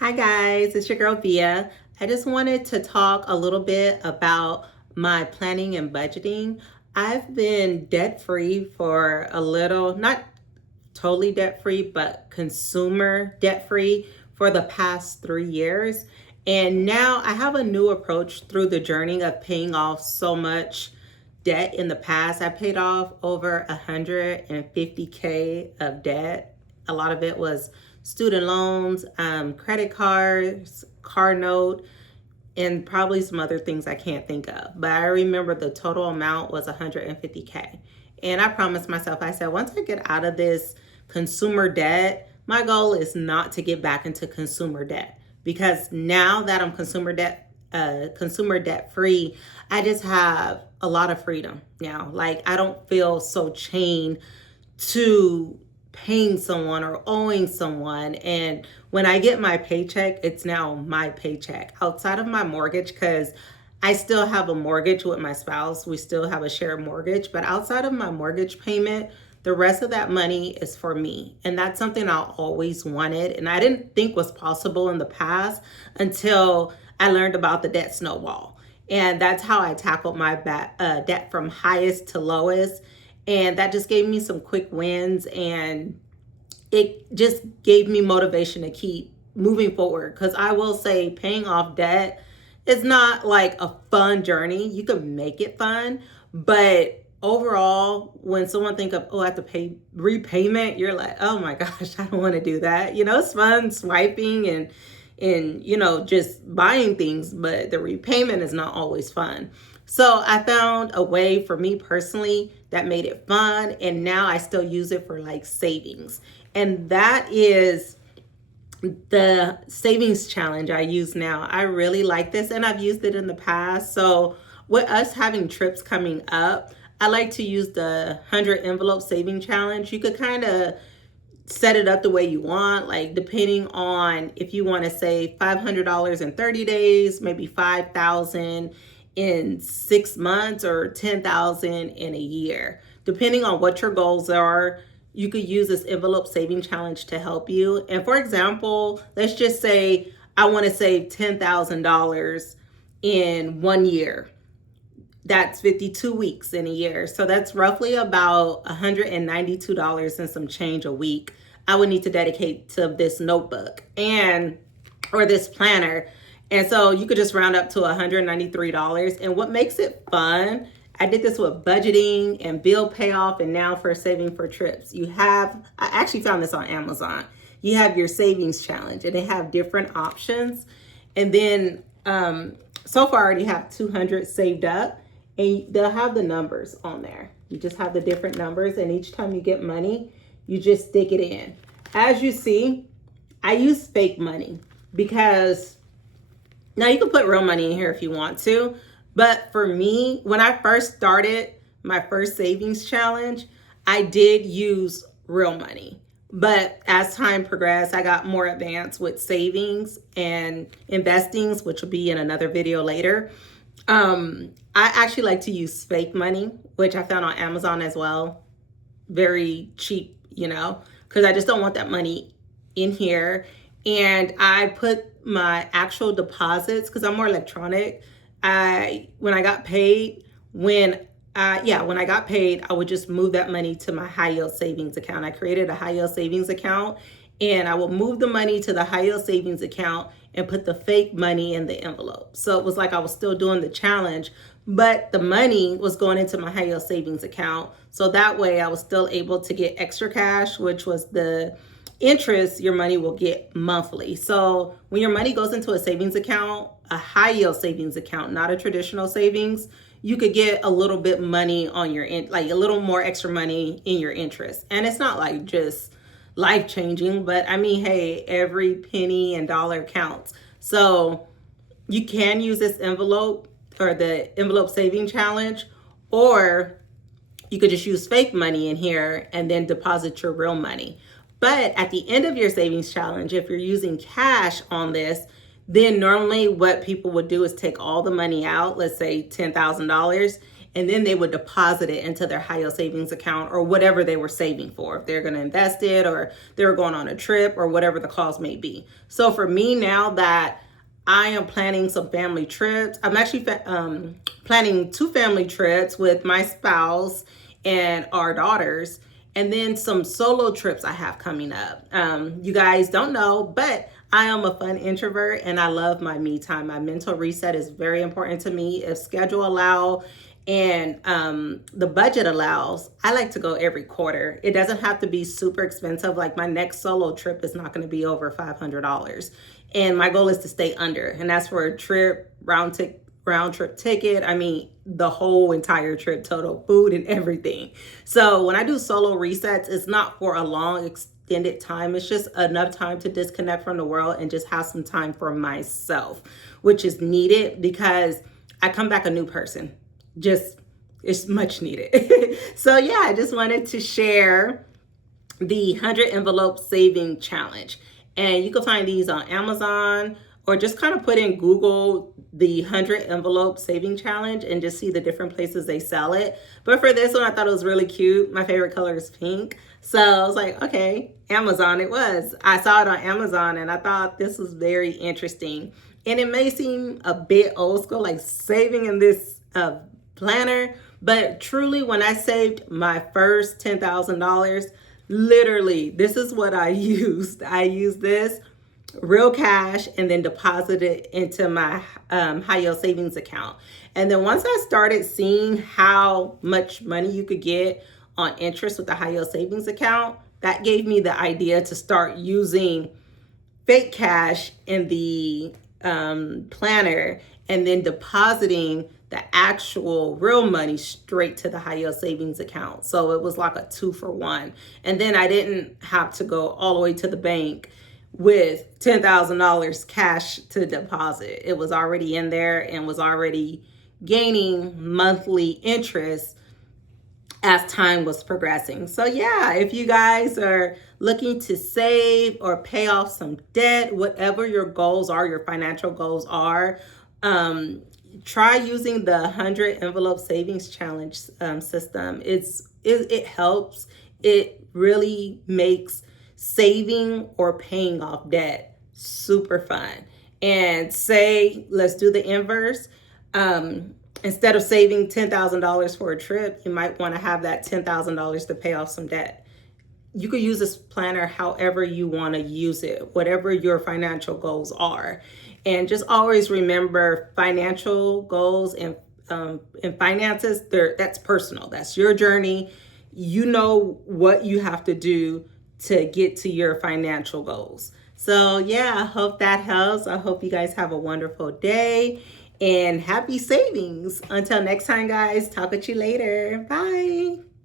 Hi guys, it's your girl Via. I just wanted to talk a little bit about my planning and budgeting. I've been debt free for a little, not totally debt free, but consumer debt free for the past 3 years. And now I have a new approach through the journey of paying off so much debt in the past. I paid off over 150K of debt. A lot of it was student loans, credit cards, car note, and probably some other things I can't think of. But I remember the total amount was 150K. And I promised myself, I said, once I get out of this consumer debt, my goal is not to get back into consumer debt. Because now that I'm consumer debt free, I just have a lot of freedom now. Like I don't feel so chained to paying someone or owing someone. And when I get my paycheck, it's now my paycheck outside of my mortgage, because I still have a mortgage with my spouse. We still have a shared mortgage, but outside of my mortgage payment, the rest of that money is for me. And that's something I always wanted. And I didn't think was possible in the past until I learned about the debt snowball. And that's how I tackled my debt from highest to lowest. And that just gave me some quick wins, and it just gave me motivation to keep moving forward. Because I will say, paying off debt is not like a fun journey. You can make it fun, but overall, when someone think of, oh, I have to pay repayment, you're like, oh my gosh, I don't want to do that. It's fun swiping and just buying things, but the repayment is not always fun. So I found a way for me personally that made it fun, and now I still use it for like savings. And that is the savings challenge I use now. I really like this, and I've used it in the past. So with us having trips coming up, I like to use the 100 envelope saving challenge. You could kind of set it up the way you want, like depending on if you want to save $500 in 30 days, maybe 5,000 in 6 months, or 10,000 in a year. Depending on what your goals are, you could use this envelope saving challenge to help you. And for example, let's just say I want to save $10,000 in 1 year. That's 52 weeks in a year. So that's roughly about $192 and some change a week I would need to dedicate to this notebook or this planner. And so you could just round up to $193. And what makes it fun, I did this with budgeting and bill payoff, and now for saving for trips. I actually found this on Amazon. You have your savings challenge, and they have different options. And then so far I already have 200 saved up, and they'll have the numbers on there. You just have the different numbers, and each time you get money, you just stick it in. As you see, I use fake money because now you can put real money in here if you want to. But for me, when I first started my first savings challenge, I did use real money. But as time progressed, I got more advanced with savings and investings, which will be in another video later. I actually like to use fake money, which I found on Amazon as well. Very cheap, because I just don't want that money in here. And I put my actual deposits, because I'm more electronic. When I got paid, I would just move that money to my high yield savings account. I created a high yield savings account, and I would move the money to the high yield savings account and put the fake money in the envelope. So it was like I was still doing the challenge, but the money was going into my high yield savings account. So that way I was still able to get extra cash, which was the interest your money will get monthly. So when your money goes into a savings account, a high yield savings account, not a traditional savings, you could get a little bit money on like a little more extra money in your interest. And it's not like just life changing, but I mean, hey, every penny and dollar counts. So you can use this envelope or the envelope saving challenge, or you could just use fake money in here and then deposit your real money. But at the end of your savings challenge, if you're using cash on this, then normally what people would do is take all the money out, let's say $10,000, and then they would deposit it into their high yield savings account or whatever they were saving for, if they're going to invest it or they're going on a trip or whatever the cause may be. So for me, now that I am planning some family trips, I'm actually planning 2 family trips with my spouse and our daughters, and then some solo trips I have coming up. You guys don't know, but I am a fun introvert and I love my me time. My mental reset is very important to me. If schedule allow and the budget allows, I like to go every quarter. It doesn't have to be super expensive. Like my next solo trip is not going to be over $500. And my goal is to stay under. And that's for a trip, round trip ticket. I mean, the whole entire trip, total food and everything. So when I do solo resets, it's not for a long extended time. It's just enough time to disconnect from the world and just have some time for myself, which is needed because I come back a new person. It's much needed. So yeah, I just wanted to share the 100 envelope saving challenge. And you can find these on Amazon, or just kind of put in Google the 100 envelope saving challenge and just see the different places they sell it. But for this one, I thought it was really cute. My favorite color is pink. So I was like, okay, Amazon it was. I saw it on Amazon and I thought this was very interesting. And it may seem a bit old school, like saving in this planner, but truly when I saved my first $10,000, literally, this is what I used. I used this real cash and then deposit it into my high yield savings account. And then once I started seeing how much money you could get on interest with the high yield savings account, that gave me the idea to start using fake cash in the planner and then depositing the actual real money straight to the high yield savings account. So it was like a 2-for-1. And then I didn't have to go all the way to the bank with $10,000 cash to deposit. It was already in there and was already gaining monthly interest as time was progressing. So yeah, if you guys are looking to save or pay off some debt, whatever your goals are, your financial goals are, try using the 100 envelope savings challenge system. It helps. It really makes saving or paying off debt super fun. And say, let's do the inverse. Instead of saving $10,000 for a trip, you might want to have that $10,000 to pay off some debt. You could use this planner however you want to use it, whatever your financial goals are. And just always remember, financial goals and finances, that's personal. That's your journey. You know what you have to do to get to your financial goals. So yeah, I hope that helps. I hope you guys have a wonderful day and happy savings. Until next time, guys, talk with you later. Bye.